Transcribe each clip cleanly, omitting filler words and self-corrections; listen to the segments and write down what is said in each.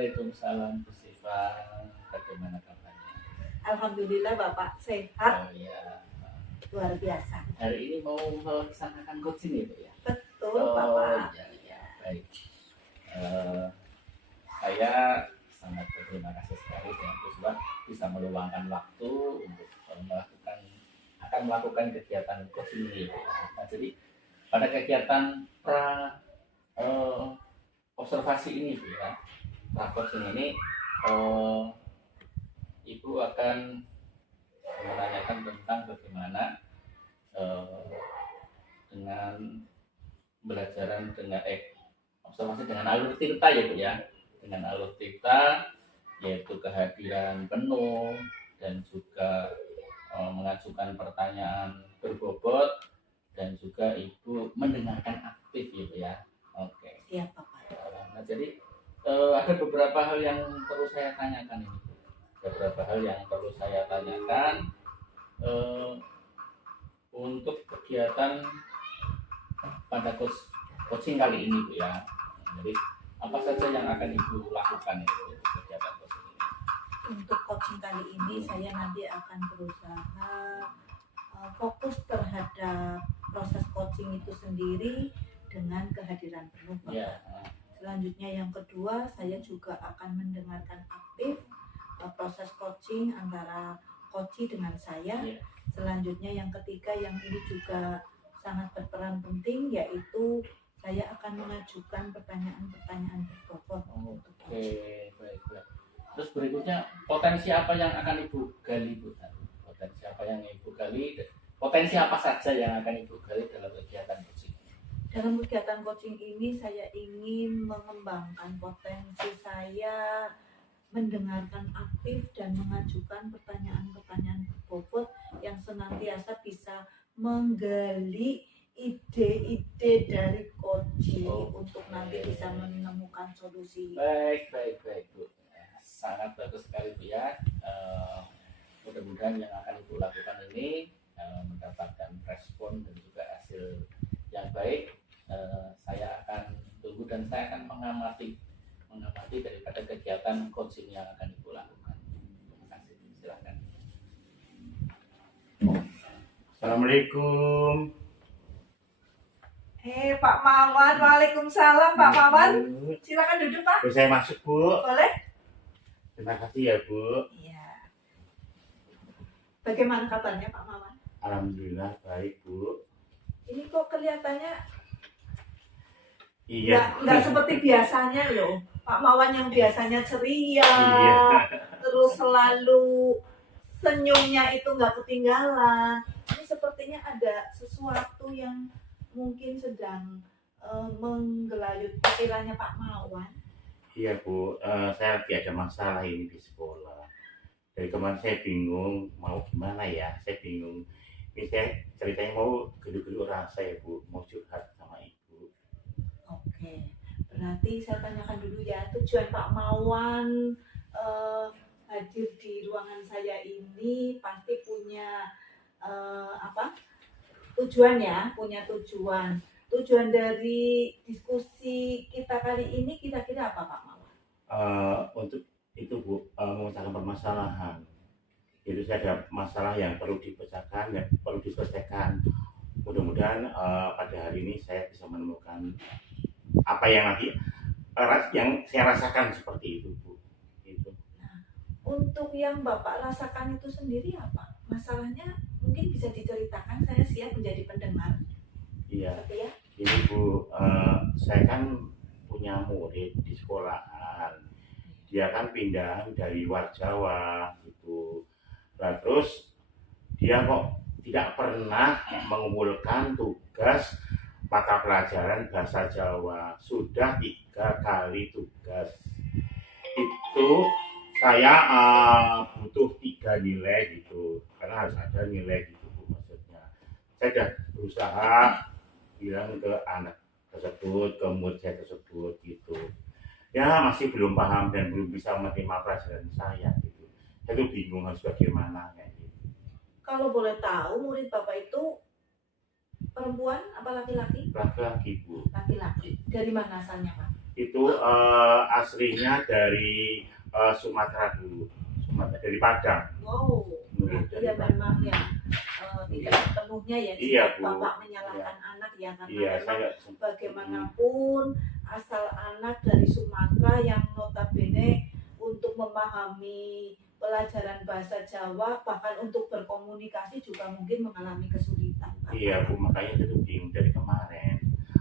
Waalaikumsalam Bu Siva. Bagaimana kabarnya? Alhamdulillah Bapak sehat. Oh ya. Luar biasa. Hari ini mau melaksanakan coaching ya Bu ya? Betul Oh Bapak. iya. Baik. Saya sangat berterima kasih sekali dengan Bu Siva bisa meluangkan waktu untuk melakukan kegiatan coaching ini. Nah, jadi pada kegiatan observasi ini ya, coaching ini Ibu akan menanyakan tentang bagaimana dengan pembelajaran dengan observasi dengan alur tirta ya Bu ya, dengan alur tirta yaitu kehadiran penuh dan juga mengajukan pertanyaan berbobot dan juga Ibu mendengarkan aktif ya Bu ya. Oke. Siap Bapak. Nah, jadi ada beberapa hal yang perlu saya tanyakan ini. Beberapa hal yang perlu saya tanyakan untuk kegiatan pada coaching kali ini Bu ya. Jadi apa saja yang akan Ibu lakukan itu kegiatan coaching ini? Untuk coaching kali ini saya nanti akan berusaha fokus terhadap proses coaching itu sendiri dengan kehadiran penuh Bapak. Ya. Selanjutnya yang kedua, saya juga akan mendengarkan aktif proses coaching antara coach dengan saya. Ya. Selanjutnya yang ketiga, yang ini juga sangat berperan penting, yaitu saya akan mengajukan pertanyaan-pertanyaan berbobot. Oke, baik. Terus berikutnya, potensi apa yang akan Ibu gali Bu? Potensi apa yang Ibu gali? Potensi apa saja yang akan Ibu gali dalam kegiatan coaching? Dalam kegiatan coaching ini saya ingin mengembangkan potensi saya, mendengarkan aktif dan mengajukan pertanyaan-pertanyaan berbobot yang senantiasa bisa menggali ide-ide dari coaching untuk nanti bisa menemukan solusi. Baik Bu. Sangat bagus sekali Bu ya. Mudah-mudahan yang akan Ibu lakukan ini mendapatkan respon dan juga hasil yang baik. Saya akan tunggu dan saya akan mengamati daripada kegiatan coaching yang akan Ibu lakukan. Terima kasih. Silakan. Assalamualaikum. Pak Mawan, waalaikumsalam Pak Mawan. Silakan duduk Pak. Boleh saya masuk Bu? Boleh? Terima kasih ya Bu. Iya. Bagaimana kabarnya Pak Mawan? Alhamdulillah baik Bu. Ini kok kelihatannya Iya. nggak seperti biasanya loh. Pak Mawan yang biasanya ceria, Iya. terus selalu senyumnya itu nggak ketinggalan. Ini sepertinya ada sesuatu yang mungkin sedang menggelayut pikirannya Pak Mawan. Iya Bu, saya lagi ada masalah ini di sekolah. Dari kemarin saya bingung mau gimana ya, saya bingung. Ini saya ceritanya mau gedu-gedu rasa ya Bu, mau curhat sama Ibu. Oke, berarti saya tanyakan dulu ya, tujuan Pak Mawan hadir di ruangan saya ini pasti punya tujuan ya, punya tujuan. Tujuan dari diskusi kita kali ini kira-kira apa Pak Mawan? Untuk itu Bu, memecahkan permasalahan. Jadi saya ada masalah yang perlu dipecahkan, yang perlu diselesaikan. Mudah-mudahan pada hari ini saya bisa menemukan apa yang saya rasakan seperti itu Bu. Gitu. Nah, untuk yang Bapak rasakan itu sendiri apa? Masalahnya mungkin bisa diceritakan, saya siap menjadi pendengar. Iya. Ya? Ini Bu, saya kan punya murid di sekolahan. Dia kan pindah dari luar Jawa gitu. Nah, terus dia kok tidak pernah mengumpulkan tugas mata pelajaran bahasa Jawa. Sudah 3 kali tugas. Itu saya butuh 3 nilai gitu. Karena harus ada nilai gitu Bu, maksudnya. Saya sudah berusaha bilang ke anak tersebut, ke murid saya tersebut gitu. Ya masih belum paham dan belum bisa menerima pelajaran saya gitu. Saya tuh bingung harus bagaimana kayak gitu. Kalau boleh tahu murid Bapak itu perempuan apa laki-laki? Laki-laki Bu. Laki-laki. Dari mana asalnya Pak? Itu aslinya dari Sumatera dulu, Sumatera dari Padang. Wow, berarti ya memang ya tidak sepenuhnya ya Iya, jika Bu. Bapak menyalahkan anak ya, karena Iya, memang saya bagaimanapun asal anak dari Sumatera yang notabene untuk memahami pelajaran bahasa Jawa bahkan untuk berkomunikasi juga mungkin mengalami kesulitan. Pak. Iya, Bu, makanya itu bingung dari kemarin.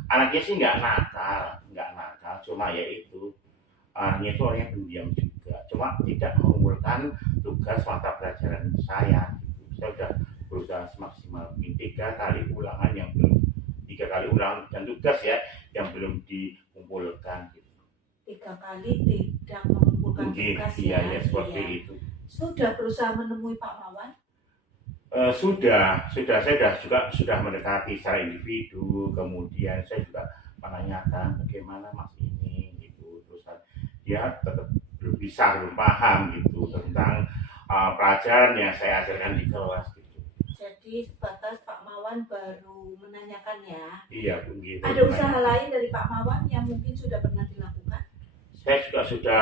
Anaknya sih nggak nakal, cuma ya itu anaknya itu orangnya pendiam juga, cuma tidak mengumpulkan tugas mata pelajaran saya. Saya sudah berusaha semaksimal mungkin 3 kali ulangan yang belum 3 kali ulangan dan tugas ya yang belum dikumpulkan. 3 kali tidak mengumpulkan tugas Iya, ya. ya seperti Iya. itu. Sudah berusaha menemui Pak Mawan? Sudah saya sudah mendekati secara individu, kemudian saya juga menanyakan bagaimana Mas ini gitu, terus dia tetap belum paham gitu tentang pelajaran yang saya ajarkan di kelas gitu. Jadi sebatas Pak Mawan baru menanyakan ya. Iya, Bu, gitu. Ada usaha lain dari Pak Mawan yang mungkin sudah pernah dilakukan? Saya juga sudah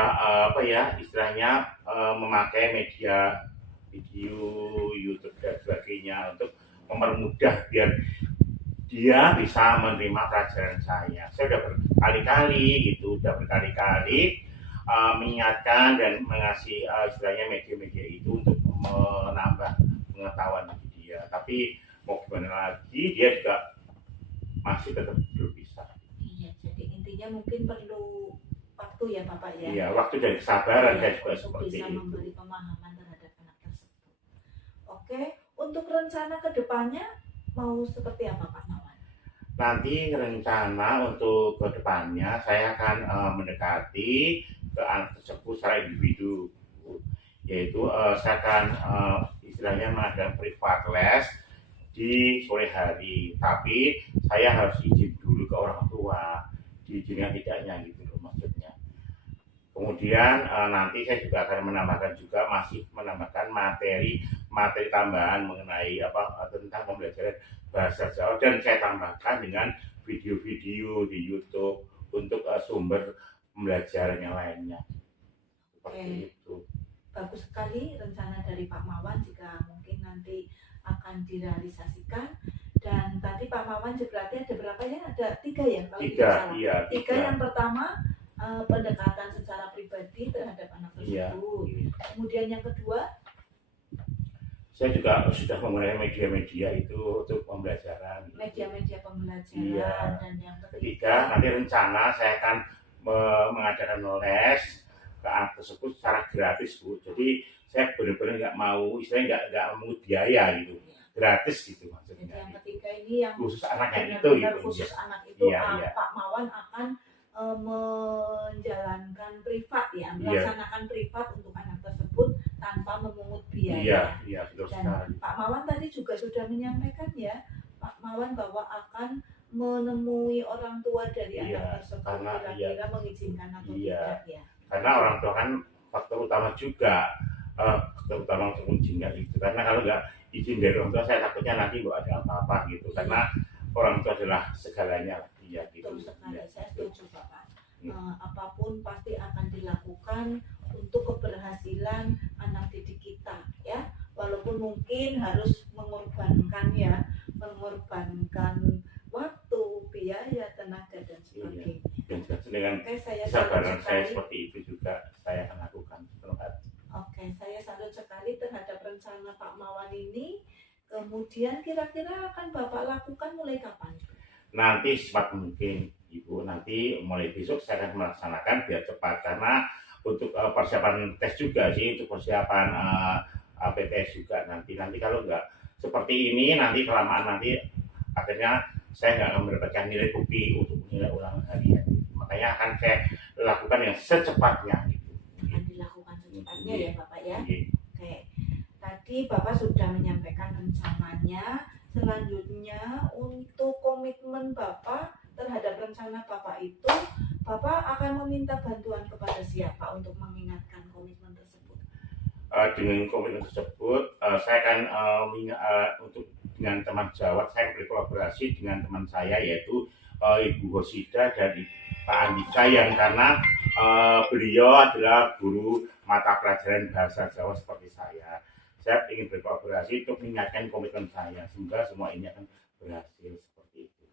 istilahnya memakai media video YouTube dan sebagainya untuk mempermudah biar dia bisa menerima pelajaran saya. Saya sudah berkali-kali mengingatkan dan mengasih istilahnya media-media itu untuk menambah pengetahuan bagi dia. Tapi mau gimana lagi, dia juga masih tetap belum bisa. Iya, jadi intinya mungkin perlu waktu ya Bapak ya. Iya, waktu dan kesabaran saya juga untuk seperti bisa itu. memberi pemahaman terhadap anak tersebut. Oke, untuk rencana kedepannya mau seperti apa Pak Mawan? Nanti rencana untuk kedepannya saya akan mendekati ke anak tersebut secara individu, yaitu saya akan istilahnya mengadakan privat les di sore hari, tapi saya harus izin dulu ke orang tua, diizinkan tidaknya gitu loh maksudnya. Kemudian nanti saya juga akan masih menambahkan materi tambahan mengenai tentang pembelajaran bahasa Jawa, dan saya tambahkan dengan video-video di YouTube untuk sumber pembelajaran yang lainnya. Seperti itu. Bagus sekali rencana dari Pak Mawan jika mungkin nanti akan direalisasikan. Dan tadi Pak Mawan berarti ada berapa ya? Ada 3 ya kalau tidak salah. Iya, 3 yang pertama pendekatan secara pribadi terhadap anak tersebut. Iya. Kemudian yang kedua, saya juga sudah menggunakan media-media itu untuk pembelajaran. Media-media pembelajaran. Iya. Dan yang ketiga, nanti rencana saya akan mengadakan les ke anak tersebut secara gratis, Bu. Jadi saya benar-benar nggak mau, istilahnya nggak mau biaya gitu, gratis gitu maksudnya. Jadi yang ketiga ini yang khusus anaknya itu gitu. Khusus anak itu Iya. Pak Mawan akan menjalankan privat ya, melaksanakan privat untuk anak tersebut tanpa memungut biaya. Iya, betul Dan sekali. Pak Mawan tadi juga sudah menyampaikan ya, Pak Mawan, bahwa akan menemui orang tua dari anak tersebut kira-kira mengizinkan atau tidak ya. Karena orang tua kan faktor utama juga, untuk mengizinkan itu. Karena kalau nggak izin dari orang tua, saya takutnya nanti nggak ada apa-apa gitu. Karena orang tua adalah segalanya. Iya, gitu. Betul sekali, saya setuju Bapak. Apapun pasti akan dilakukan untuk keberhasilan anak didik kita ya, walaupun mungkin harus mengorbankan waktu, biaya, tenaga dan sebagainya. Dan dengan kesabaran saya seperti itu juga saya akan lakukan. Oke, saya salut sekali terhadap rencana Pak Mawan ini. Kemudian kira-kira akan Bapak lakukan mulai kapan? Nanti secepat mungkin, Ibu. Nanti mulai besok saya akan melaksanakan biar cepat, karena untuk persiapan tes juga sih, untuk persiapan PTS juga nanti kalau nggak seperti ini nanti kelamaan, nanti akhirnya saya nggak akan mendapatkan nilai bukti untuk nilai ulangan harian. Makanya akan saya lakukan yang secepatnya gitu. Akan dilakukan secepatnya ya Bapak ya. Oke, tadi Bapak sudah menyampaikan rencananya. Selanjutnya untuk komitmen Bapak terhadap rencana Bapak itu, Bapak akan meminta bantuan kepada siapa untuk mengingatkan komitmen tersebut? Dengan komitmen tersebut, saya akan dengan teman Jawa, saya berkolaborasi dengan teman saya yaitu Ibu Hosida dan Pak Andika yang karena beliau adalah guru mata pelajaran bahasa Jawa seperti saya. Saya ingin berkolaborasi untuk mengingatkan komitmen saya. Semoga semua ini akan berhasil seperti itu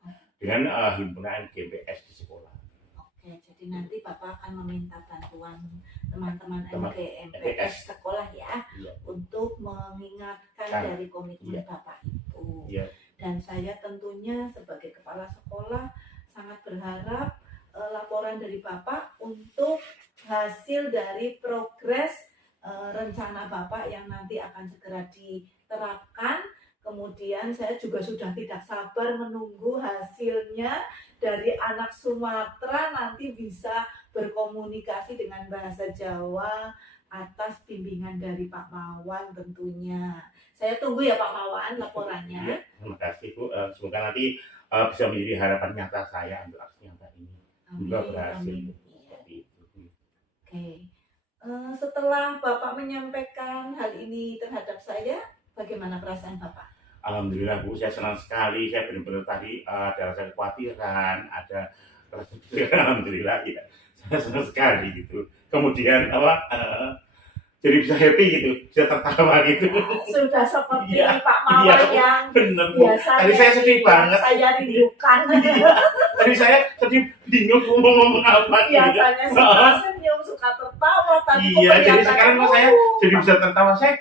dengan himpunan GPS di sekolah. Oke, jadi nanti Bapak akan meminta bantuan teman-teman Teman- MGMPS sekolah ya, Iya. untuk mengingatkan Kan. dari komitmen Iya. Bapak itu. Iya. Dan saya tentunya sebagai kepala sekolah sangat berharap laporan dari Bapak untuk hasil dari progres rencana Bapak yang nanti akan segera diterapkan. Kemudian saya juga sudah tidak sabar menunggu hasilnya dari anak Sumatera nanti bisa berkomunikasi dengan bahasa Jawa atas bimbingan dari Pak Mawan tentunya. Saya tunggu ya Pak Mawan laporannya. Iya, terima kasih Bu. Semoga nanti bisa menjadi harapan nyata saya untuk aksi nyata ini. Semoga berhasil. Amin. Seperti itu. Oke. Setelah Bapak menyampaikan hal ini terhadap saya, bagaimana perasaan Bapak? Alhamdulillah Bu, saya senang sekali. Saya benar-benar tadi ada rasa kekhawatiran, ada rasa alhamdulillah ya. Saya senang sekali gitu. Kemudian jadi bisa happy gitu, bisa tertawa gitu. Sudah seperti Iya, Pak Mawan yang bener Bu. biasanya Tadi saya sedih banget. saya rindukan. Tadi saya sedih bingung mau ngomong apa gitu. Biasanya suka senyum, suka tertawa, tapi Iya, jadi kelihatannya, sekarang saya jadi bisa tertawa. Saya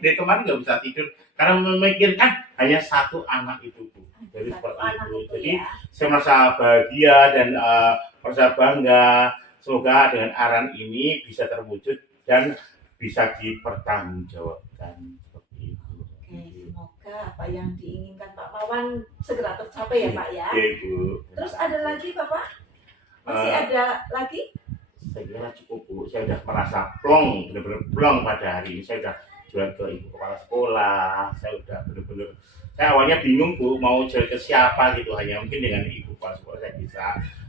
dari kemarin nggak bisa tidur karena memikirkan hanya satu anak itu Bu. Jadi satu seperti anak itu. itu Jadi ya. saya merasa bahagia dan merasa bangga. Semoga dengan aran ini bisa terwujud dan bisa dipertanggungjawabkan seperti itu. Oke, semoga apa yang diinginkan Pak Mawan segera tercapai ya Pak ya. Oke Bu. Terus ada lagi Bapak? Masih ada lagi? Saya kira cukup Bu. Saya sudah merasa plong, benar-benar plong pada hari ini. Saya sudah jual ke ibu kepala sekolah. Saya sudah benar-benar. Saya awalnya bingung Bu mau jual ke siapa gitu. Hanya mungkin dengan ibu kepala sekolah saya bisa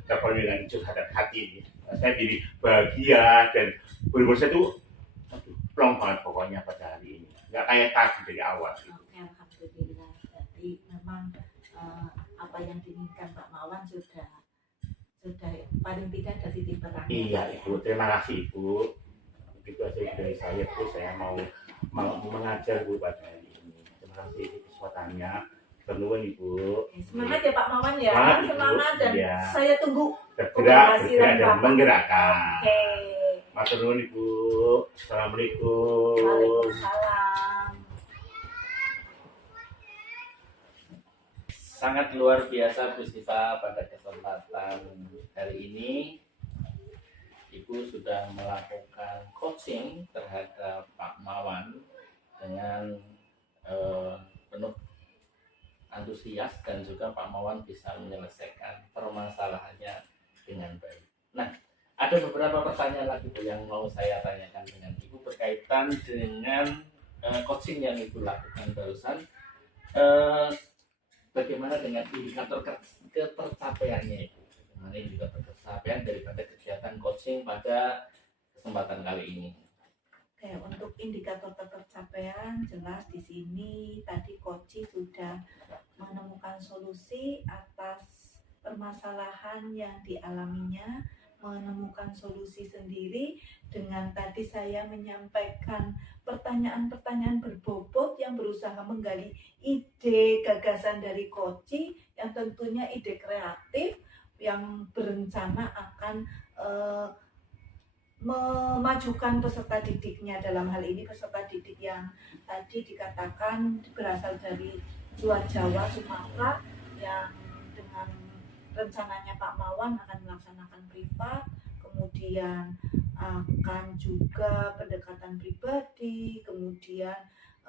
dapat dengan curhatan hati. Saya jadi bahagia dan benar-benar saya tuh plong banget pokoknya pada hari ini. Nggak kayak tadi dari awal. Gitu. Oke, alhamdulillah. Jadi memang apa yang diinginkan Pak Mawan sudah paling tidak ada titik terang. Iya Ibu, terima kasih Ibu. Itu aja dari saya Bu, saya mau mengajar Bu pada hari ini. Terima kasih kesempatannya. Terima Ibu. Oke, semangat ya Pak Mawan ya. Semangat, Ibu. Semangat dan Iya. saya tunggu Bergerak keberhasilan dan Bapak. menggerakkan. Oke. Matur nuwun Ibu. Assalamualaikum. Waalaikumsalam. Sangat luar biasa Bu Siva, pada kesempatan hari ini Ibu sudah melakukan coaching terhadap Pak Mawan dengan penuh antusias dan juga Pak Mawan bisa menyelesaikan permasalahannya dengan baik. Nah, ada beberapa pertanyaan lagi Bu yang mau saya tanyakan dengan Ibu berkaitan dengan coaching yang Ibu lakukan barusan. Bagaimana dengan indikator ketercapaiannya Ibu? Bagaimana indikator ketercapaian daripada kegiatan coaching pada kesempatan kali ini? Oke, untuk indikator ketercapaian jelas di sini tadi Koci sudah menemukan solusi atas permasalahan yang dialaminya, menemukan solusi sendiri dengan tadi saya menyampaikan pertanyaan-pertanyaan berbobot yang berusaha menggali ide gagasan dari Koci yang tentunya ide kreatif yang berencana akan memajukan peserta didiknya. Dalam hal ini peserta didik yang tadi dikatakan berasal dari luar Jawa, Sumatera, yang dengan rencananya Pak Mawan akan melaksanakan privat, kemudian akan juga pendekatan pribadi, kemudian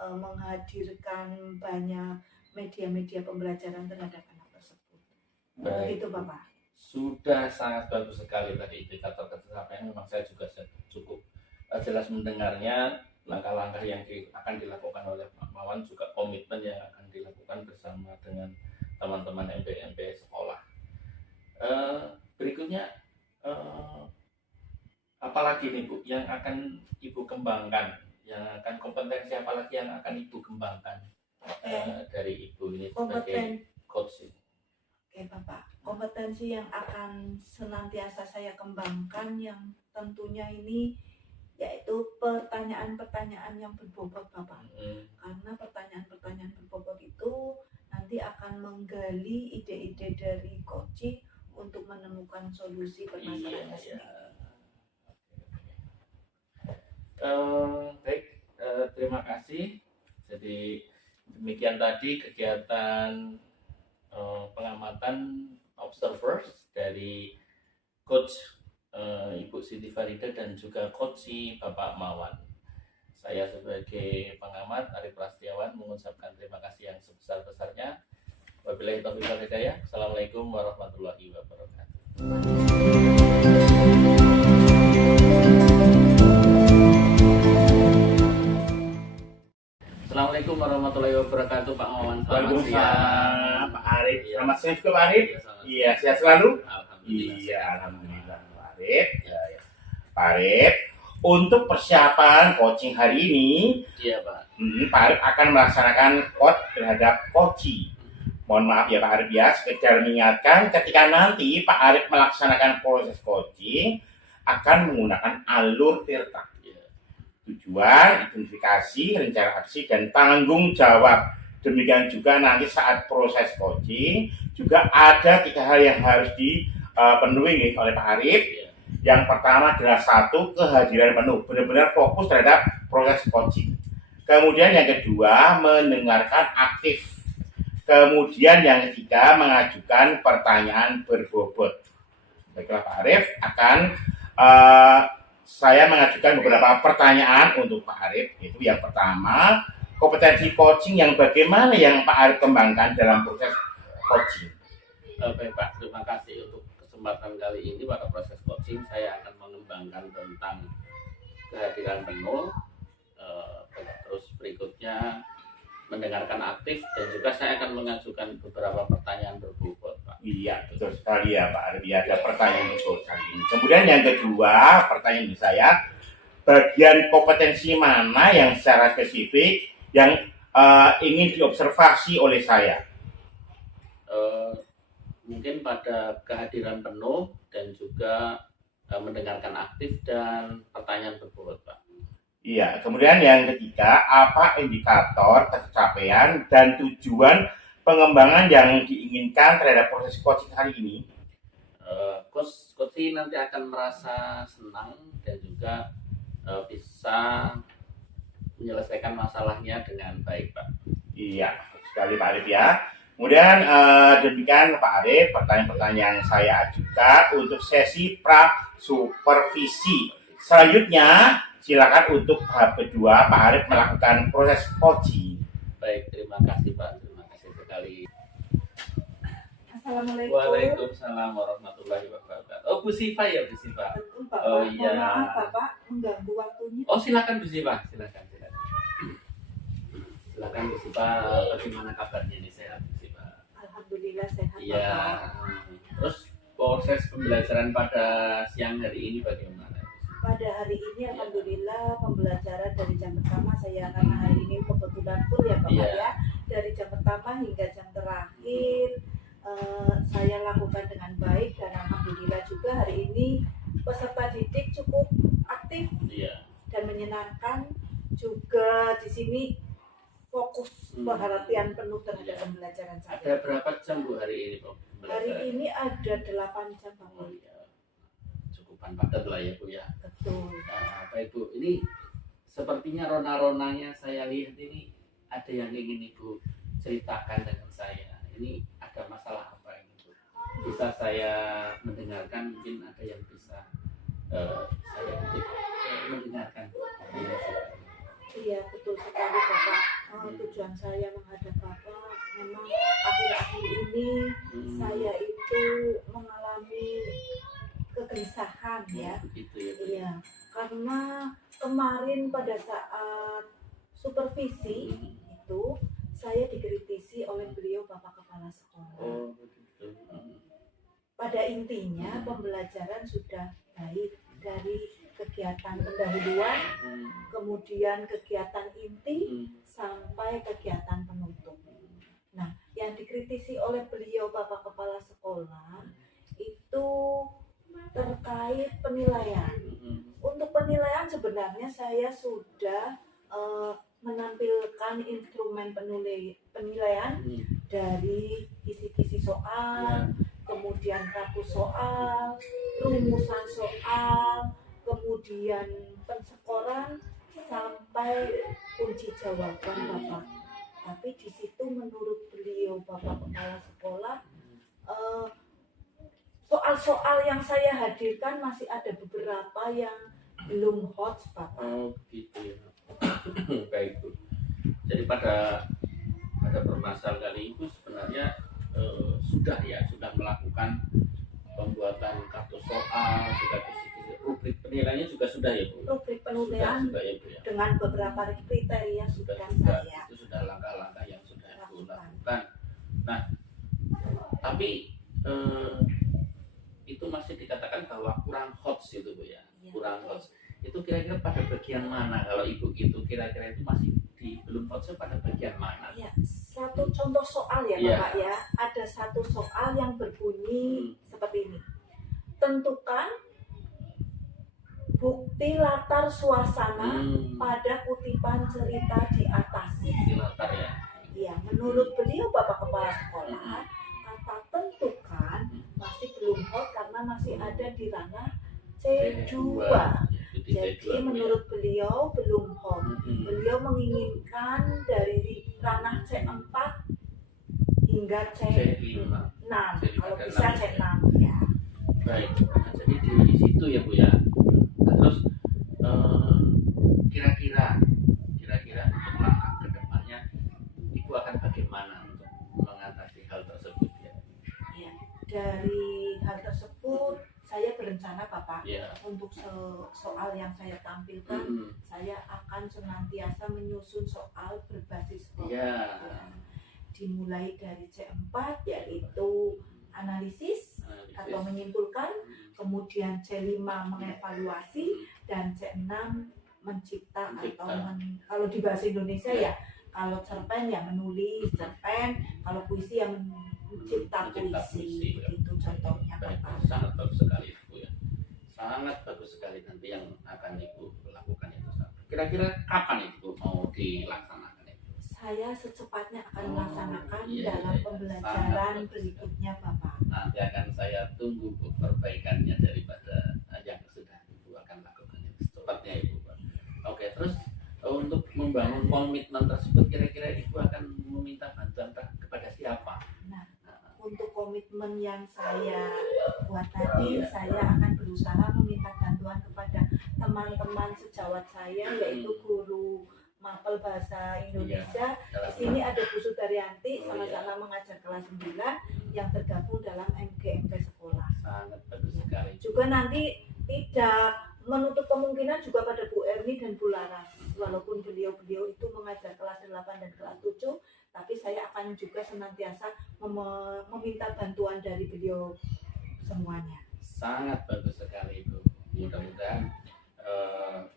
menghadirkan banyak media-media pembelajaran terhadap anak tersebut. Begitu Bapak. Sudah sangat bagus sekali tadi indikator ketercapaian. Memang saya juga cukup jelas mendengarnya. Langkah-langkah yang akan dilakukan oleh Pak Mawan, juga komitmen yang akan dilakukan bersama dengan teman-teman MPMP sekolah. Berikutnya apalagi nih Bu yang akan Ibu kembangkan, yang akan kompetensi apalagi yang akan Ibu kembangkan dari Ibu ini sebagai coaching? Oke Bapak, kompetensi yang akan senantiasa saya kembangkan yang tentunya ini yaitu pertanyaan-pertanyaan yang berbobot Bapak. Karena pertanyaan-pertanyaan berbobot itu nanti akan menggali ide-ide dari coaching untuk menemukan solusi permasalahan tersebut. Baik, terima kasih. Jadi demikian tadi kegiatan pengamatan observers dari coach Ibu Siti Farida dan juga coach Bapak Mawan. Saya sebagai pengamat Arif Prastiawan mengucapkan terima kasih yang sebesar-besarnya. Wabillahi taufiq wal hidayah. Assalamualaikum warahmatullahi wabarakatuh. Assalamualaikum warahmatullahi wabarakatuh, Pak Mawan. Selamat siang. Waalaikumsalam, Pak Arif. Iya. Selamat siang juga Pak Arif. Iya, selamat Iya, sehat selalu. Alhamdulillah. Iya, alhamdulillah Pak Arif. Ya. Pak Arif, untuk persiapan coaching hari ini, Iya, Pak. Pak Arif akan melaksanakan coach terhadap coaching. Mohon maaf ya Pak Arif ya, sekedar mengingatkan ketika nanti Pak Arif melaksanakan proses coaching akan menggunakan alur tirta. Iya. Tujuan, identifikasi, rencana aksi, dan tanggung jawab. Demikian juga nanti saat proses coaching juga ada 3 hal yang harus dipenuhi nih oleh Pak Arif. Iya. Yang pertama adalah 1, kehadiran penuh, benar-benar fokus terhadap proses coaching. Kemudian yang kedua, mendengarkan aktif. Kemudian yang ketiga, mengajukan pertanyaan berbobot. Baiklah Pak Arif, akan saya mengajukan beberapa pertanyaan untuk Pak Arif. Itu yang pertama, kompetensi coaching yang bagaimana yang Pak Arif kembangkan dalam proses coaching. Baik Pak, terima kasih untuk kesempatan kali ini pada proses coaching. Saya akan mengembangkan tentang kehadiran penuh, terus berikutnya mendengarkan aktif, dan juga saya akan mengajukan beberapa pertanyaan berbobot Pak. Iya, betul sekali ya Pak Arif. Ada pertanyaan betul kali ini. Kemudian yang kedua, pertanyaan saya, bagian kompetensi mana yang secara spesifik yang ingin diobservasi oleh saya? Mungkin pada kehadiran penuh dan juga mendengarkan aktif dan pertanyaan berbobot Pak. Iya, kemudian yang ketiga, apa indikator capaian dan tujuan pengembangan yang diinginkan terhadap proses coaching hari ini? Coach nanti akan merasa senang dan juga bisa menyelesaikan masalahnya dengan baik Pak. Iya, sekali Pak Arif ya. Kemudian demikian Pak Arif, pertanyaan-pertanyaan yang saya ajukan untuk sesi pra-supervisi. Selanjutnya, silakan untuk tahap kedua Pak Arif melakukan proses coaching. Baik, terima kasih Pak. Terima kasih sekali. Assalamualaikum. Waalaikumsalam warahmatullahi wabarakatuh. Oh, Bu Siva ya, Bu Siva. Betul Bapak. Oh, iya. Mohon maaf Bapak mengganggu waktunya. Oh, silakan Bu Siva, silakan. Silakan Bu Siva, bagaimana kabarnya nih, sehat Bu Siva? Alhamdulillah sehat Iya. Bapak. Terus proses pembelajaran pada siang hari ini bagaimana? Pada hari ini alhamdulillah pembelajaran dari jam pertama saya, karena hari ini kebetulan full ya Bapak Iya. ya. Dari jam pertama hingga jam terakhir saya lakukan dengan baik, dan alhamdulillah juga hari ini peserta didik cukup aktif Iya. dan menyenangkan. Juga di sini fokus perhatian penuh terhadap pembelajaran Ada saya. berapa jam Bu hari ini Bu? Hari ini ada 8 jam Oh, Bapak. iya. Cukupan padat lah ya Bu ya. Betul. Nah, Bapak Ibu, ini sepertinya rona-ronanya saya lihat ini ada yang ingin Ibu ceritakan dengan saya. Ini ada masalah apa ini Bu? Bisa saya mendengarkan, mungkin ada yang bisa saya mendengarkan Bu. Iya betul sekali Bapak. Tujuan saya menghadap Bapak memang akhir-akhir ini saya itu mengalami kegelisahan ya. Begitu ya Bu. Iya, karena kemarin pada saat supervisi itu saya dikritisi oleh beliau Bapak Kepala Sekolah. Oh begitu. Pada intinya pembelajaran sudah baik dari kegiatan pendahuluan, kemudian kegiatan inti sampai kegiatan penutup. Nah, yang dikritisi oleh beliau Bapak Kepala Sekolah itu terkait penilaian. Untuk penilaian sebenarnya saya sudah menampilkan instrumen penilaian dari kisi-kisi soal, kemudian kartu soal, rumusan soal, kemudian penskoran sampai kunci jawaban Bapak. Tapi di situ menurut beliau Bapak Kepala Sekolah, soal-soal yang saya hadirkan masih ada beberapa yang belum hot Bapak. Oh gitu ya. Baik Bu. Jadi pada permasalahan kali itu sebenarnya sudah melakukan pembuatan kartu soal, juga kisi-kisi rubrik penilaiannya juga sudah ya Bu. Rubrik penilaian Sudah ya Bu ya. dengan beberapa kriteria sudah saya Itu sudah langkah-langkah yang sudah Ibu lakukan. Nah, tapi itu masih dikatakan bahwa kurang hot itu Bu ya. Kurang hot. Itu kira-kira pada bagian mana kalau Ibu itu kira-kira itu masih belum hot pada bagian mana? Ya, satu contoh soal ya Bapak ya. Ada satu soal yang berbunyi seperti ini. Tentukan bukti latar suasana pada kutipan cerita di atas. Bukti latar ya. Ya, menurut beliau Bapak Kepala Sekolah, kata tentukan masih belum hot karena masih ada di ranah C2. Jadi menurut beliau belum hot. Beliau menginginkan dari ranah C4 hingga C6. Kalau bisa C6 ya. Baik. Nah, jadi di situ ya Bu ya. Nah, terus kira-kira untuk langkah ke depannya Ibu akan bagaimana untuk mengatasi hal tersebut ya? Ya, dari hal tersebut saya berencana Bapak untuk soal yang saya tampilkan, saya akan senantiasa menyusun soal berbasis hot. Ya. Dimulai dari C4 yaitu analisis atau menyimpulkan, kemudian C5 mengevaluasi, dan C6 mencipta. Atau kalau di bahasa Indonesia ya, kalau cerpen ya menulis cerpen, kalau puisi ya mencipta puisi. Itu contohnya Bapak. Sangat bagus sekali Bu ya. Sangat bagus sekali nanti yang akan Ibu lakukan itu. Kira-kira kapan itu mau dilaksanakan itu? Saya secepatnya akan melaksanakan dalam pembelajaran berikutnya Bapak. Nanti akan saya tunggu Bu perbaikannya daripada yang sudah Ibu akan lakukan itu secepatnya Ibu. Oke, terus untuk membangun komitmen tersebut kira-kira Ibu akan meminta bantuan kepada siapa? Nah, untuk komitmen yang saya buat tadi, saya akan berusaha meminta bantuan kepada teman-teman sejawat saya, yaitu guru mapel bahasa Indonesia. Di sini ada Bu Sudaryanti, sama-sama mengajar kelas 9 yang tergabung dalam MGMP sekolah. Sangat bagus sekali. Juga nanti tidak menutup kemungkinan juga pada Bu Erni dan Bu Laras. Walaupun beliau itu mengajar kelas 8 dan kelas 7, tapi saya akan juga senantiasa meminta bantuan dari beliau semuanya. Sangat bagus sekali Bu. Mudah-mudahan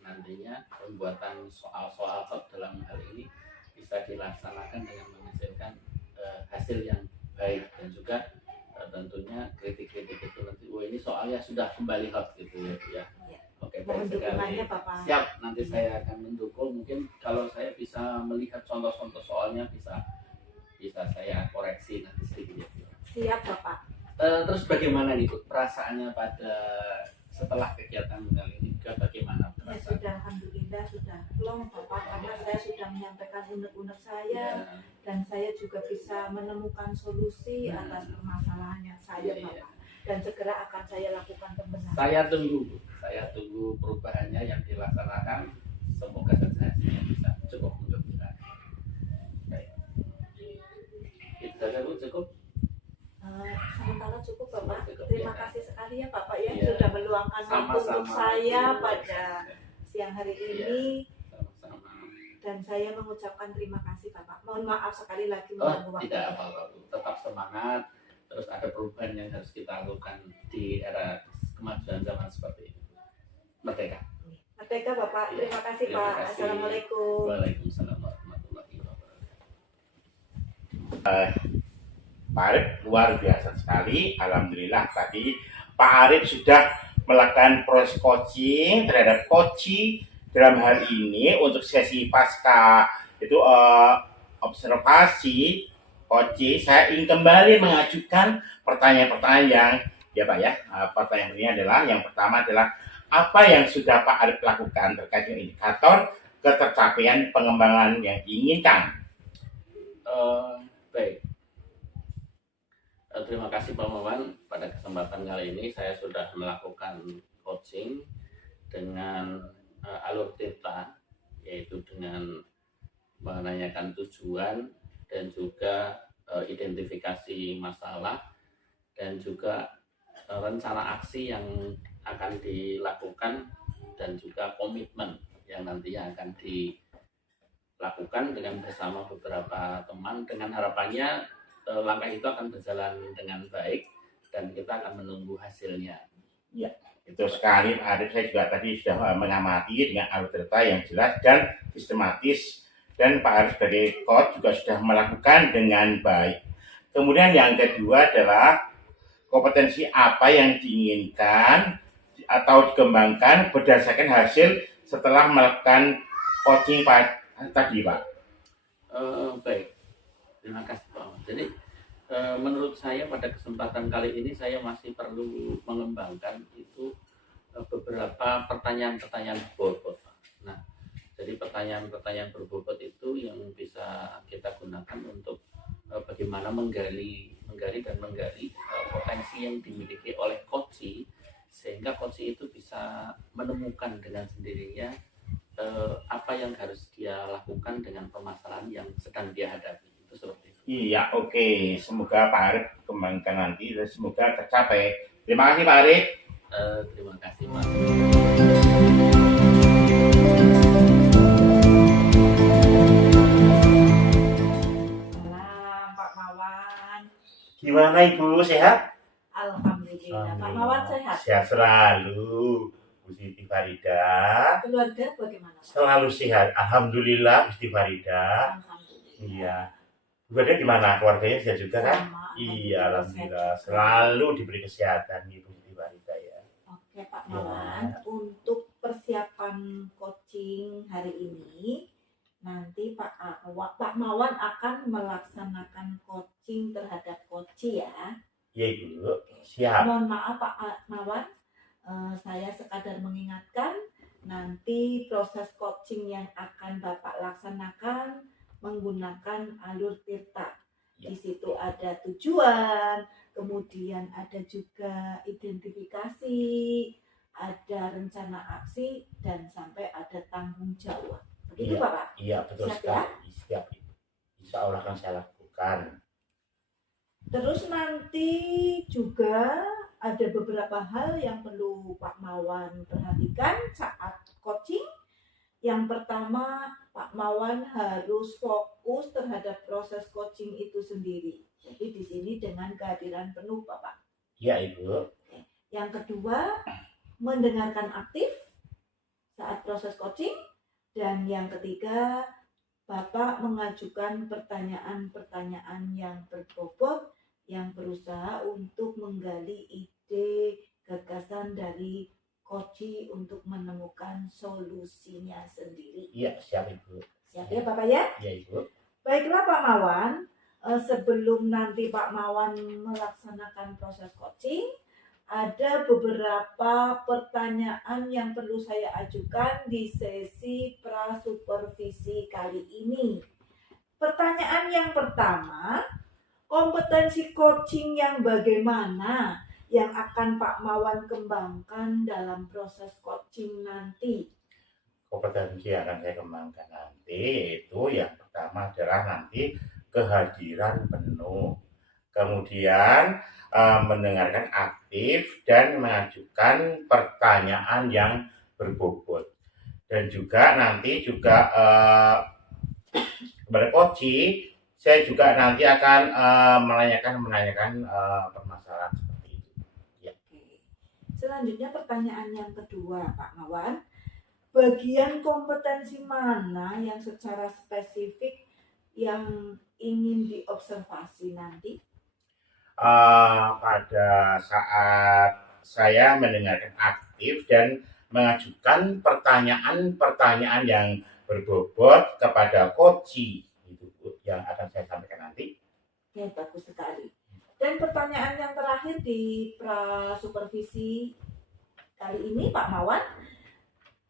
nantinya pembuatan soal-soal hot dalam hal ini bisa dilaksanakan dengan menghasilkan hasil yang baik, dan juga tentunya kritik-kritik itu nanti ini soalnya sudah kembali hot gitu ya Bu ya. Oke, baik sekali. Siap, nanti saya akan mendukung. Mungkin kalau saya bisa melihat contoh-contoh soalnya bisa saya koreksi nanti sedikit ya. Siap Bapak. Terus bagaimana nih Bu perasaannya pada setelah kegiatan kali ini, bagaimana? Ya sudah, alhamdulillah sudah long Bapak, karena saya sudah menyampaikan unek-unek saya, dan saya juga bisa menemukan solusi atas permasalahan yang saya Bapak. Dan segera akan saya lakukan pembenaran. Saya tunggu perubahannya yang dilaksanakan. Semoga hasilnya bisa cukup menggembirakan. Baik. Itu saja Bu, cukup. Sementara cukup Bapak. Cukup, Terima kasih sekali ya Bapak ya, sudah meluangkan waktu untuk saya pada siang hari ini. Sama-sama. Dan saya mengucapkan terima kasih Bapak. Mohon maaf sekali lagi mengganggu waktu. Tidak apa-apa Bu. Tetap semangat. Terus ada perubahan yang harus kita lakukan di era kemajuan zaman seperti ini. Merdeka. Merdeka Bapak. Terima kasih Pak. Assalamualaikum. Waalaikumsalam warahmatullahi wabarakatuh. Pak Arif luar biasa sekali. Alhamdulillah tadi Pak Arif sudah melakukan proses coaching terhadap coaching dalam hal ini untuk sesi pasca itu observasi coaching. Saya ingin kembali mengajukan pertanyaan-pertanyaan yang ya Pak ya. Pertanyaan ini adalah yang pertama adalah apa yang sudah Pak Arif lakukan terkait dengan indikator ketercapaian pengembangan yang diinginkan. Baik. Terima kasih Pak Mawan. Pada kesempatan kali ini saya sudah melakukan coaching dengan alur Tirta, yaitu dengan menanyakan tujuan dan juga identifikasi masalah dan juga rencana aksi yang akan dilakukan dan juga komitmen yang nantinya akan dilakukan dengan bersama beberapa teman dengan harapannya langkah itu akan berjalan dengan baik dan kita akan menunggu hasilnya. Ya, itu sekali Pak Arif, saya juga tadi sudah mengamati dengan alur cerita yang jelas dan sistematis, dan Pak Arif sebagai coach juga sudah melakukan dengan baik. Kemudian yang kedua adalah kompetensi apa yang diinginkan atau dikembangkan berdasarkan hasil setelah melakukan coaching tadi Pak. Baik, terima kasih Pak. Jadi menurut saya pada kesempatan kali ini saya masih perlu mengembangkan itu beberapa pertanyaan-pertanyaan berbobot. Nah, jadi pertanyaan-pertanyaan berbobot itu yang bisa kita gunakan untuk bagaimana menggali potensi yang dimiliki oleh coach, sehingga coach itu bisa menemukan dengan sendirinya apa yang harus dia lakukan dengan permasalahan yang sedang dia hadapi. Itu seperti itu. Iya, oke. Semoga Pak Arif kembangkan nanti dan semoga tercapai. Terima kasih Pak Arif. Terima kasih Pak. Salam Pak Mawan. Gimana Ibu, sehat? Alhamdulillah. Pak Mawan sehat. Sehat selalu. Bu Siti Farida. Keluarga bagaimana Pak? Selalu sehat. Alhamdulillah Bu Siti Farida. Alhamdulillah. Iya. Keluarga gimana? Keluarganya sehat juga kan? Sama, Iya, alhamdulillah. Selalu diberi kesehatan Ibu Siti Farida ya. Oke Pak Mawan, untuk persiapan coaching hari ini nanti Pak Mawan akan melaksanakan coaching terhadap coachee ya. Iya Ibu, siap. Mohon maaf Pak Mawan, saya sekadar mengingatkan nanti proses coaching yang akan Bapak laksanakan menggunakan alur Tirta. Di situ ada tujuan, kemudian ada juga identifikasi, ada rencana aksi, dan sampai ada tanggung jawab. Begitu Iya. Bapak? Iya, betul Siap, sekali. Siap Ibu. Insya Allah akan saya lakukan. Terus nanti juga ada beberapa hal yang perlu Pak Mawan perhatikan saat coaching. Yang pertama, Pak Mawan harus fokus terhadap proses coaching itu sendiri. Jadi di sini dengan kehadiran penuh Bapak. Iya Ibu. Yang kedua, mendengarkan aktif saat proses coaching. Dan yang ketiga, Bapak mengajukan pertanyaan-pertanyaan yang berbobot yang berusaha untuk menggali ide, gagasan dari coaching untuk menemukan solusinya sendiri. Iya, siap Ibu. Siap ya Bapak ya? Iya Ibu. Baiklah Pak Mawan, sebelum nanti Pak Mawan melaksanakan proses coaching, ada beberapa pertanyaan yang perlu saya ajukan di sesi prasupervisi kali ini. Pertanyaan yang pertama, kompetensi coaching yang bagaimana yang akan Pak Mawan kembangkan dalam proses coaching nanti? Kompetensi yang akan saya kembangkan nanti yaitu yang pertama adalah nanti kehadiran penuh. Kemudian mendengarkan aktif dan mengajukan pertanyaan yang berbobot. Dan juga nanti juga kepada coaching saya juga nanti akan menanyakan permasalahan seperti itu. Ya. Selanjutnya pertanyaan yang kedua Pak Mawan, bagian kompetensi mana yang secara spesifik yang ingin diobservasi nanti? pada saat saya mendengarkan aktif dan mengajukan pertanyaan-pertanyaan yang berbobot kepada Koci itu Bu, yang akan saya sampaikan nanti. Ya, bagus sekali. Dan pertanyaan yang terakhir di pra-supervisi kali ini Pak Mawan,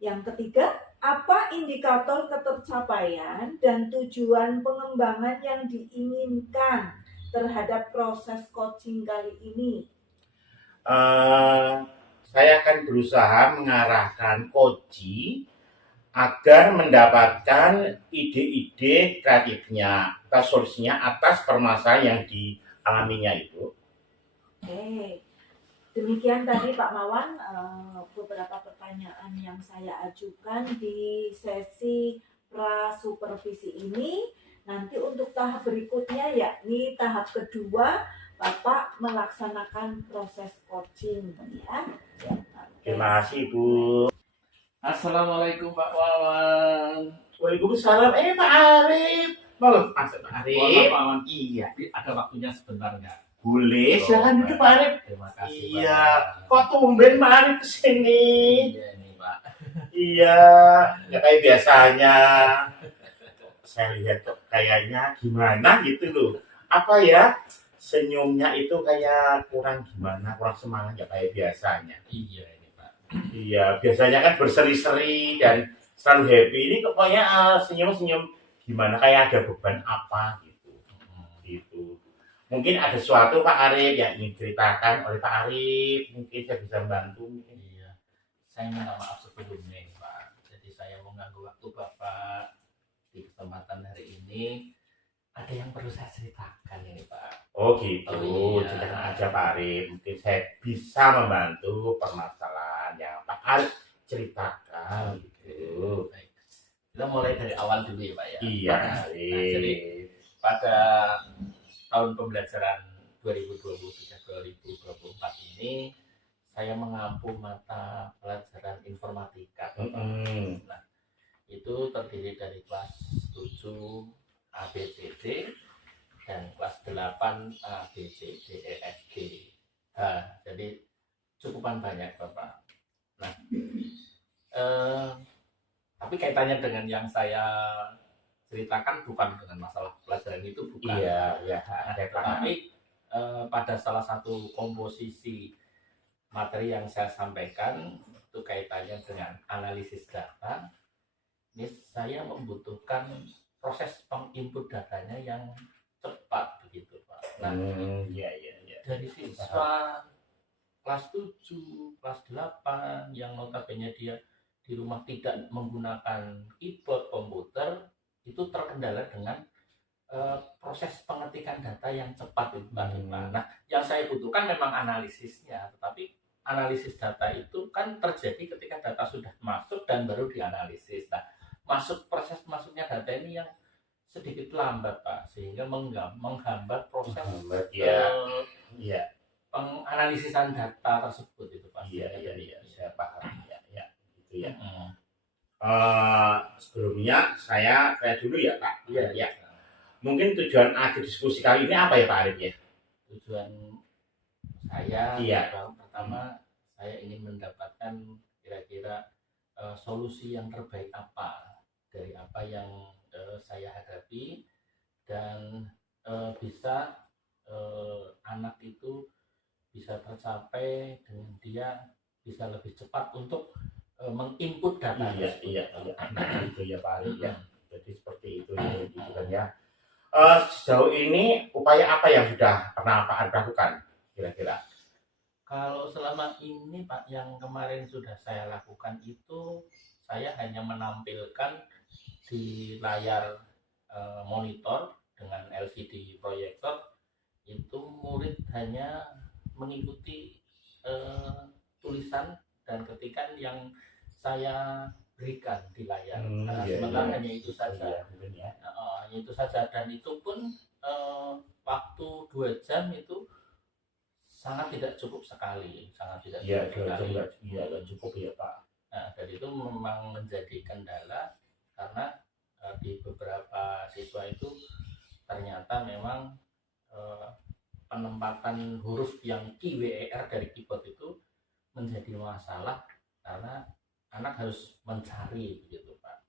yang ketiga, apa indikator ketercapaian dan tujuan pengembangan yang diinginkan terhadap proses coaching kali ini? Saya akan berusaha mengarahkan Koci agar mendapatkan ide-ide kreatifnya atau solusinya atas permasalahan yang dialaminya itu. Oke, demikian tadi Pak Mawan beberapa pertanyaan yang saya ajukan di sesi pra-supervisi ini. Nanti untuk tahap berikutnya yakni tahap kedua, Bapak melaksanakan proses coaching ya. Terima kasih Bu. Assalamualaikum Pak Wawan. Waalaikumsalam. Pak Arif. Mau masuk Pak Arif? Pak Wawan. Iya, ada waktunya sebentar nggak? Boleh, silakan duduk Pak Arif. Terima kasih. Iya, kok tumben Pak Arif kesini? Iya nih Pak. Iya, ya kayak biasanya. Saya lihat kok kayaknya gimana gitu loh. Apa ya? Senyumnya itu kayak kurang gimana, kurang semangat ya kayak biasanya. Iya ini Pak. Iya, biasanya kan berseri-seri dan selalu happy. Ini pokoknya senyum-senyum gimana kayak ada beban apa gitu. Gitu. Mungkin ada sesuatu Pak Arif yang ingin ceritakan oleh Pak Arif. Mungkin saya bisa membantu. Iya. Saya minta maaf sebelumnya Pak. Jadi saya mengganggu waktu Bapak di kesempatan hari ini. Ada yang perlu saya ceritakan ini Pak. Oh gitu, Oh, iya. ceritakan aja Pak Arif. Mungkin saya bisa membantu permasalahan yang Pak Arif ceritakan gitu. Baik. Kita mulai dari awal dulu ya Pak ya. Iya, Nah, Arif. jadi pada tahun pembelajaran 2023-2024 ini saya mengampu mata pelajaran informatika. Nah, itu terdiri dari kelas 7 ABCD dan kelas 8 ABCDEFG. Jadi cukupan banyak Bapak. Nah, tapi kaitannya dengan yang saya ceritakan bukan dengan masalah pelajaran itu, bukan. Iya. Tetapi pada salah satu komposisi materi yang saya sampaikan itu kaitannya dengan analisis data. Ini saya membutuhkan proses penginput datanya yang cepat begitu Pak. Nah, iya. dari siswa kelas 7, kelas 8 yang notabene dia di rumah tidak menggunakan keyboard komputer, itu terkendala dengan proses pengetikan data yang cepat itu Pak. Nah, yang saya butuhkan memang analisisnya, tetapi analisis data itu kan terjadi ketika data sudah masuk dan baru dianalisis. Nah, proses masuknya data ini yang sedikit lambat Pak, sehingga menghambat proses penganalisisan data tersebut itu Pak. Iya, saya paham ya, gitu ya. Hmm. Sebelumnya saya dulu ya Pak. Iya. Mungkin tujuan akhir diskusi kali ini apa ya Pak Arif ya? Tujuan saya pertama saya ingin mendapatkan kira-kira solusi yang terbaik apa dari apa yang saya hadapi, dan bisa anak itu bisa tercapai dengan dia bisa lebih cepat untuk menginput data. Iya. Itu ya Pak Arif ya. Jadi seperti itu gitu kan ya. Sejauh ini upaya apa yang sudah pernah Pak Arif lakukan kira-kira? Kalau selama ini Pak, yang kemarin sudah saya lakukan itu saya hanya menampilkan di layar monitor dengan LCD proyektor, itu murid hanya mengikuti tulisan dan ketikan yang saya berikan di layar. Sementara hanya itu saja. Hanya itu saja, dan itu pun waktu 2 jam itu sangat tidak cukup sekali, Iya, cukup ya Pak. Nah, dan itu memang menjadi kendala karena di beberapa siswa itu ternyata memang penempatan huruf yang KWER dari keyboard itu menjadi masalah karena anak harus mencari gitu Pak.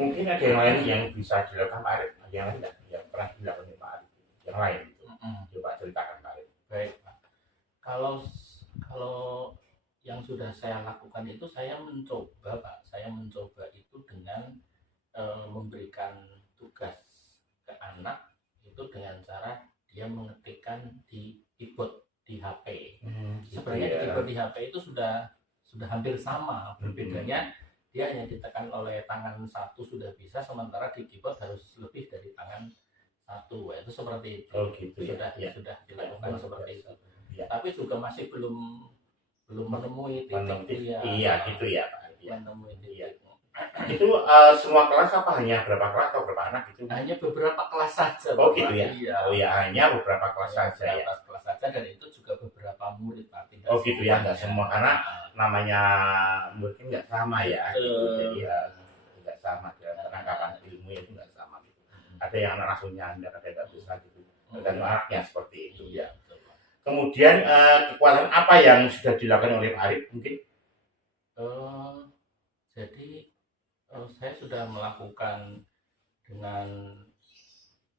Mungkin ada yang lain yang bisa dilakukan Pak Arif, yang lain enggak? Yang pernah dilakukan Pak Arif, yang lain gitu. Coba ceritakan Pak Arif. Baik Pak. Kalau yang sudah saya lakukan itu saya mencoba Pak, saya mencoba itu dengan memberikan tugas ke anak itu dengan cara dia mengetikkan di keyboard di HP. Sebenarnya di keyboard di HP itu sudah hampir sama, berbedanya dia hanya ditekan oleh tangan satu sudah bisa, sementara di keyboard harus lebih dari tangan satu. Itu seperti itu. Oh gitu sudah ya. sudah dilakukan seperti itu. Ya. Tapi juga masih belum menemui titik. Iya gitu ya Pak. Menemui titik. Itu semua kelas apa hanya berapa kelas atau berapa anak itu? Hanya beberapa kelas saja. Oh gitu ya. Iya. Oh ya, hanya beberapa kelas saja ya. Beberapa kelas saja, dan itu juga beberapa murid Pak. Oh gitu ya, enggak semua, karena namanya mungkin enggak sama ya. Gitu. Jadi ya enggak sama dalam penangkapan ilmu itu enggak sama gitu. Ada yang anak langsung nyandar, ada yang enggak bisa gitu. Dan anaknya seperti itu ya. Kemudian kekuatan apa yang sudah dilakukan oleh Pak Arif mungkin? Jadi saya sudah melakukan dengan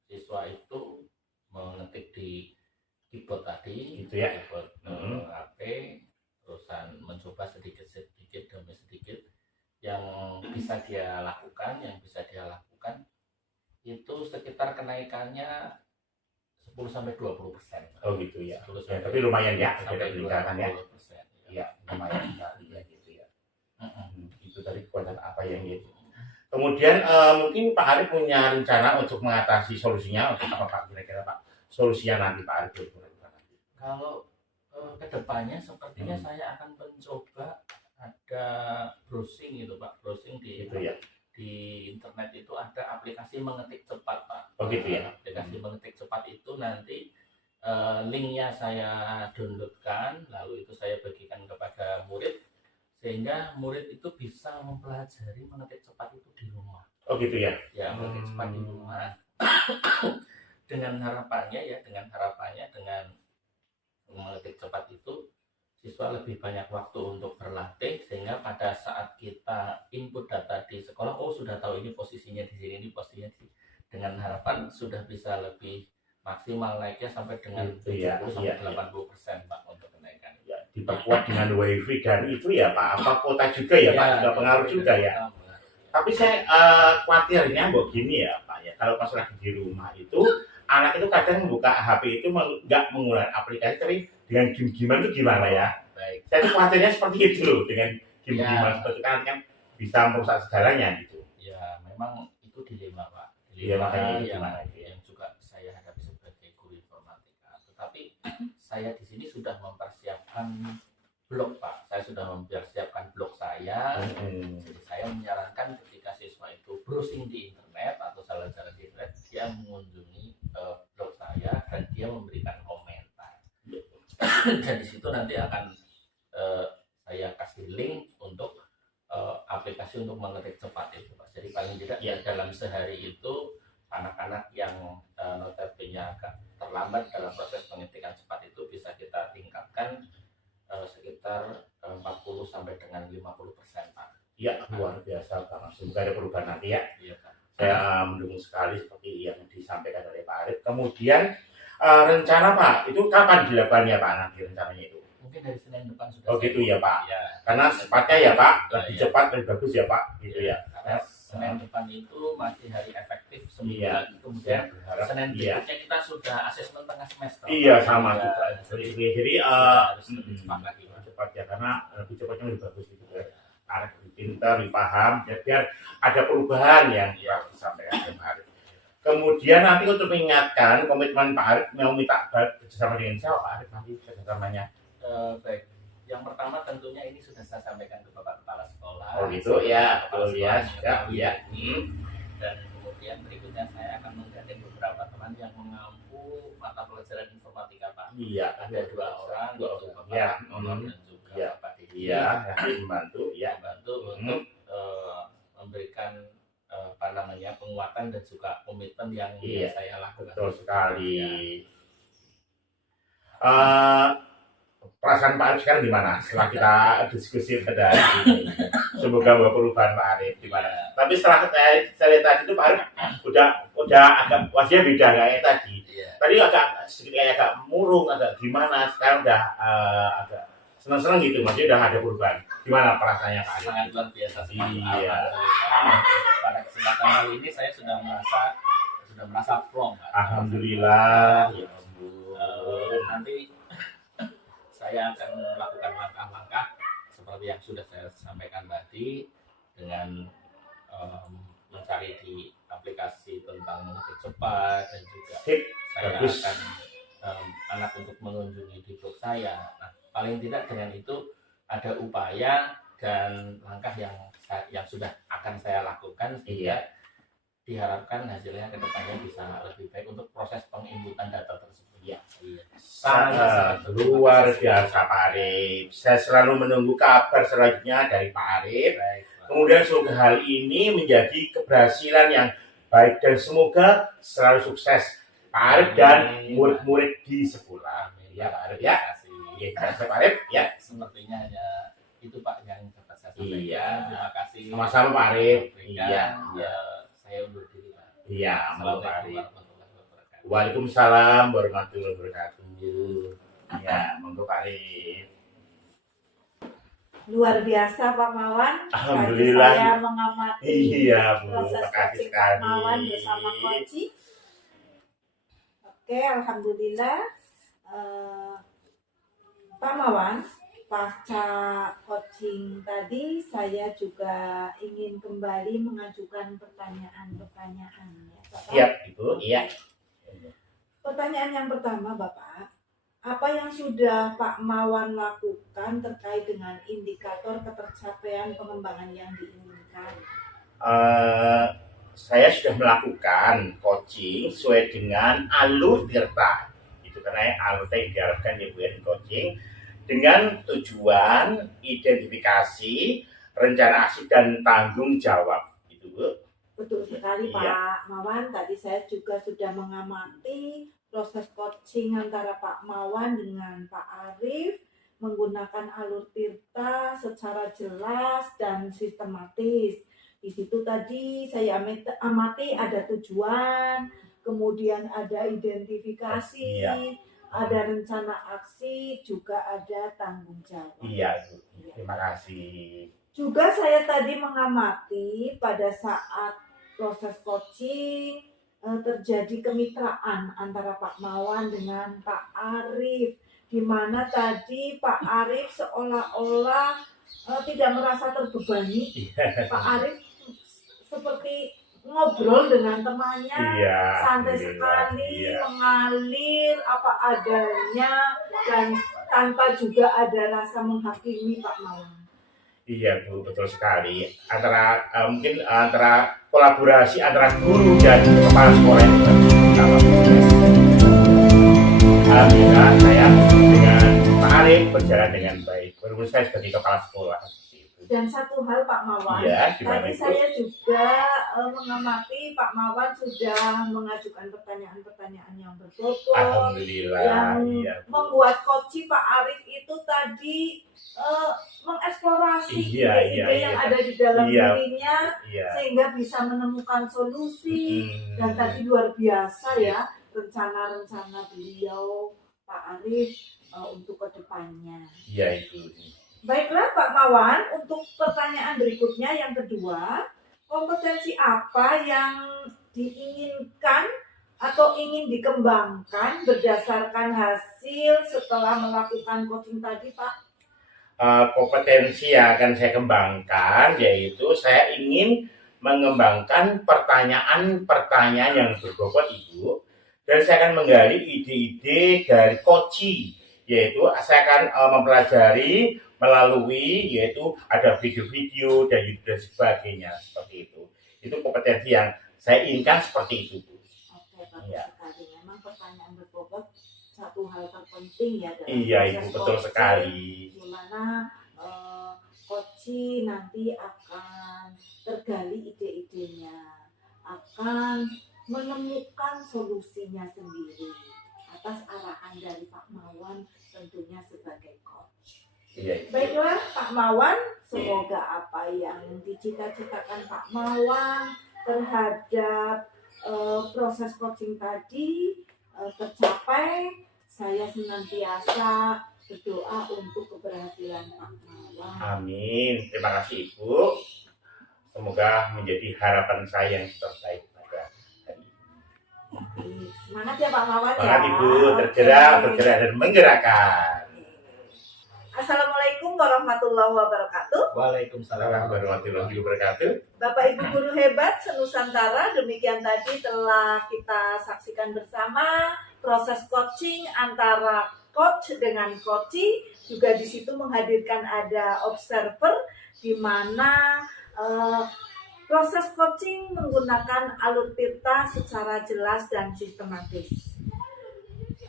siswa itu mengetik di keyboard tadi, gitu ya. Keyboard HP, terusan mencoba sedikit demi sedikit yang bisa dia lakukan, itu sekitar kenaikannya 10-20%. Oh gitu ya. Ya tapi lumayan ya, ada peningkatan ya. 20%. Iya, lumayan sekali ya gitu ya. Itu tadi kekuatan apa yang itu. Kemudian mungkin Pak Arif punya rencana untuk mengatasi solusinya untuk apa Pak, kira-kira Pak? Solusinya nanti Pak Arif berlakukan nanti. Kalau kedepannya sepertinya saya akan mencoba ada browsing gitu Pak, browsing di Gitu ya. di internet itu ada aplikasi mengetik cepat Pak. Oh gitu ya. Aplikasi mengetik cepat itu nanti linknya saya downloadkan, lalu itu saya bagikan kepada murid sehingga murid itu bisa mempelajari mengetik cepat itu di rumah. Oh gitu ya. Ya, mengetik cepat di rumah. dengan harapannya dengan mengetik cepat itu siswa lebih banyak waktu untuk berlatih, sehingga pada saat kita input data di sekolah, oh sudah tahu ini posisinya di sini, ini posisinya di sini, dengan harapan sudah bisa lebih maksimal naiknya sampai dengan 70-80% Pak untuk kenaikan. Ya, diperkuat dengan wifi dan itu ya Pak, apa kuota juga ya Pak, juga pengaruh juga ya. Tapi saya khawatirnya begini ya Pak ya, kalau pas lagi di rumah itu anak itu kadang membuka HP itu nggak menggunakan aplikasi, tapi dengan game-gamean itu gimana ya? Baik. Saya tuh khawatirnya seperti itu loh, dengan game-gamean seperti itu kan bisa merusak segalanya gitu. Ya, memang itu dilema Pak. Iya, makanya yang juga saya hadapi sebagai guru informatika. Tetapi saya di sini sudah mempersiapkan blog Pak. Saya sudah mempersiapkan blog saya. Jadi saya menyarankan ketika siswa itu browsing di internet atau jalan-jalan di internet, dia mengunjungi blog saya dan dia memberikan komentar. Dan di situ nanti akan saya kasih link untuk aplikasi untuk mengetik cepat itu Pak. Jadi paling tidak dalam sehari itu anak-anak yang notabene agak terlambat dalam proses pengetikan cepat itu bisa kita tingkatkan sekitar 40 sampai dengan 50% Pak. Iya, luar biasa Pak. Semoga ada perubahan nanti ya. Iya Pak. Saya mendukung sekali seperti yang disampaikan oleh Pak Arif. Kemudian rencana Pak, itu kapan dilakukannya Pak nanti rencananya itu? Mungkin dari Senin depan sudah. Oh gitu ya Pak. Ya, karena cepatnya ya Pak, lebih cepat lebih bagus ya Pak, gitu ya. Karena Senin depan itu masih hari efektif Iya. Kemudian Berharap, Senin berikutnya kita sudah asesmen tengah semester. Iya sama ya, juga. Jadi harus lebih cepat lagi. Cepat ya, karena lebih cepatnya lebih bagus gitu ya. Anak lebih pintar, lebih paham, biar ada perubahan yang disampaikan oleh Pak Arif. Kemudian nanti untuk mengingatkan komitmen Pak Arif mau minta bersama dengan saya Pak Arif nanti kerjasamanya. Baik, yang pertama tentunya ini sudah saya sampaikan ke Bapak Kepala Sekolah. Oh gitu ya, betul ya, ya. Dan kemudian berikutnya saya akan menggandeng beberapa teman yang mengampu mata pelajaran informatika Pak. Iya, ada dua orang, Bapak ya, dan juga Bapak Didi. Iya, yang membantu, ya. Membantu untuk memberikan penguatan dan juga komitmen yang saya lakukan. Betul sekali. Eh, perasaan Pak Arif sekarang gimana? Setelah kita diskusi tadi, semoga bawa perubahan Pak Arif gimana? Tapi setelah saya lihat tadi itu Pak Arif udah agak wajahnya beda kayak tadi. Tadi agak sedikit kayak agak murung, agak gimana? Sekarang udah agak seneng-seneng gitu, maksudnya udah ada perubahan. Gimana perasaannya Pak Arif? Sangat luar biasa sih. Iya. Pada kesempatan kali ini saya sudah merasa plong. Alhamdulillah. Ya Nanti saya akan melakukan langkah-langkah seperti yang sudah saya sampaikan tadi dengan mencari di aplikasi tentang mudik cepat dan juga saya bagus. akan anak untuk mengunjungi di blog saya. Nah, paling tidak dengan itu ada upaya dan langkah yang sudah akan saya lakukan sehingga diharapkan hasilnya ke depannya bisa lebih baik untuk proses penginputan data tersebut. Iya. Sangat luar biasa Pak Arif. Saya selalu menunggu kabar selanjutnya dari Pak Arif. Baik, Kemudian semoga hal ini menjadi keberhasilan yang baik dan semoga selalu sukses Pak Arif dan murid-murid di sekolah. Ya Pak Arif ya. Terima kasih Pak Arif ya. Sepertinya hanya itu Pak yang dapat saya sampaikan. Iya. Terima kasih. Sama-sama Pak Arif. Iya. Saya undur diri Pak. Iya, Pak Arif. Assalamualaikum. Waalaikumsalam warahmatullahi wabarakatuh. Ya, monggo Pak Arif. Luar biasa Pak Mawan. Alhamdulillah. Tadi saya mengamati Iya, Bu. proses Terima kasih coaching Pak sekali. Mawan bersama Koci. Oke, alhamdulillah. Pak Mawan, pasca coaching tadi saya juga ingin kembali mengajukan pertanyaan-pertanyaan ya, Bapak. Siap, Ibu. Iya. Pertanyaan yang pertama, Bapak, apa yang sudah Pak Mawan lakukan terkait dengan indikator ketercapaian pengembangan yang diinginkan? Saya sudah melakukan coaching sesuai dengan alur tirta. Itu karena alur yang diharapkan di coaching dengan tujuan identifikasi, rencana aksi dan tanggung jawab. Itu, Bu. Betul sekali Pak Mawan, tadi saya juga sudah mengamati proses coaching antara Pak Mawan dengan Pak Arif menggunakan alur tirta secara jelas dan sistematis. Di situ tadi saya amati ada tujuan, kemudian ada identifikasi, ada rencana aksi, juga ada tanggung jawab. Iya, Bu. Terima kasih. Juga saya tadi mengamati pada saat proses coaching terjadi kemitraan antara Pak Mawan dengan Pak Arif, di mana tadi Pak Arif seolah-olah tidak merasa terbebani. Pak Arif seperti ngobrol dengan temannya, santai sekali, mengalir apa adanya dan tanpa juga ada rasa menghakimi Pak Mawan. Iya Bu, betul sekali. Mungkin antara kolaborasi antara guru dan kepala sekolah itu sama. Alhamdulillah saya dengan Pak Arif berjalan dengan baik. Walaupun saya sebagai kepala sekolah. Dan satu hal Pak Mawan, tadi saya juga mengamati Pak Mawan sudah mengajukan pertanyaan-pertanyaan yang berbobot. Alhamdulillah. Yang membuat coach Pak Arif itu tadi mengeksplorasi ide-ide yang ada di dalam dirinya sehingga bisa menemukan solusi. Dan tadi luar biasa ya rencana-rencana beliau Pak Arif untuk kedepannya. Iya itu. Baiklah Pak Mawan, untuk pertanyaan berikutnya yang kedua, kompetensi apa yang diinginkan atau ingin dikembangkan berdasarkan hasil setelah melakukan coaching tadi Pak? Kompetensi yang akan saya kembangkan yaitu saya ingin mengembangkan pertanyaan-pertanyaan yang berbobot Ibu, dan saya akan menggali ide-ide dari coaching, yaitu saya akan mempelajari melalui yaitu ada video-video dan YouTube dan sebagainya seperti itu. Itu kompetensi yang saya inginkan seperti itu. Oke, bagus sekali. Memang pertanyaan berbobot satu hal terpenting ya dalam Ibu, betul sekali. Di mana coach nanti akan tergali ide-idenya, akan menemukan solusinya sendiri atas arahan dari Pak Mawan tentunya sebagai coach. Iya. Baiklah Pak Mawan, semoga apa yang dicita-citakan Pak Mawan terhadap proses coaching tadi tercapai. Saya senantiasa berdoa untuk keberhasilan Pak Mawan. Amin. Terima kasih Ibu. Semoga menjadi harapan saya yang terbaik pada hari ini. Semangat ya Pak Mawan ya. Semangat Ibu, tergerak, bergerak dan menggerakkan. Assalamualaikum warahmatullahi wabarakatuh. Waalaikumsalam warahmatullahi wabarakatuh. Bapak Ibu guru hebat senusantara, demikian tadi telah kita saksikan bersama proses coaching antara coach dengan coachee. Juga di situ menghadirkan ada observer di mana proses coaching menggunakan alur tirta secara jelas dan sistematis.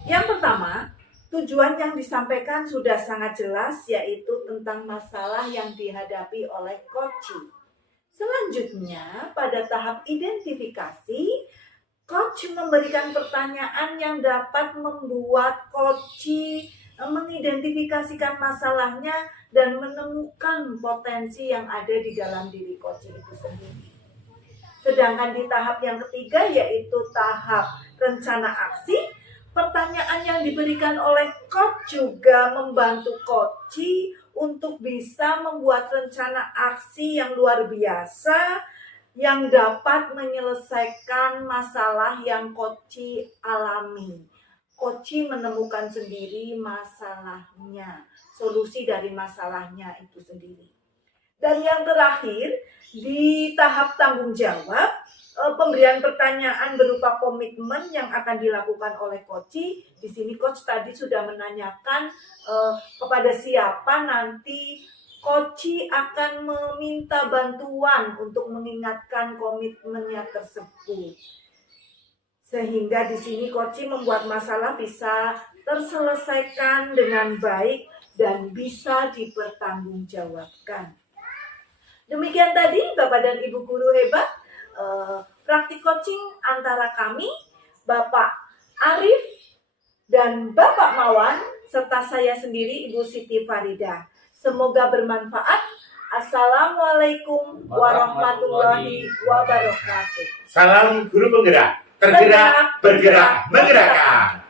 Yang pertama, tujuan yang disampaikan sudah sangat jelas, yaitu tentang masalah yang dihadapi oleh coachee. Selanjutnya, pada tahap identifikasi, coach memberikan pertanyaan yang dapat membuat coachee mengidentifikasikan masalahnya dan menemukan potensi yang ada di dalam diri coachee itu sendiri. Sedangkan di tahap yang ketiga, yaitu tahap rencana aksi, pertanyaan yang diberikan oleh coach juga membantu coachee untuk bisa membuat rencana aksi yang luar biasa yang dapat menyelesaikan masalah yang coachee alami. Coachee menemukan sendiri masalahnya, solusi dari masalahnya itu sendiri. Dan yang terakhir, di tahap tanggung jawab, pemberian pertanyaan berupa komitmen yang akan dilakukan oleh coachee. Di sini coach tadi sudah menanyakan kepada siapa nanti coachee akan meminta bantuan untuk mengingatkan komitmennya tersebut. Sehingga di sini coachee membuat masalah bisa terselesaikan dengan baik dan bisa dipertanggungjawabkan. Demikian tadi Bapak dan Ibu guru hebat, praktik coaching antara kami, Bapak Arif dan Bapak Mawan, serta saya sendiri Ibu Siti Farida. Semoga bermanfaat. Assalamualaikum warahmatullahi wabarakatuh. Salam guru penggerak, tergerak, bergerak, menggerakkan.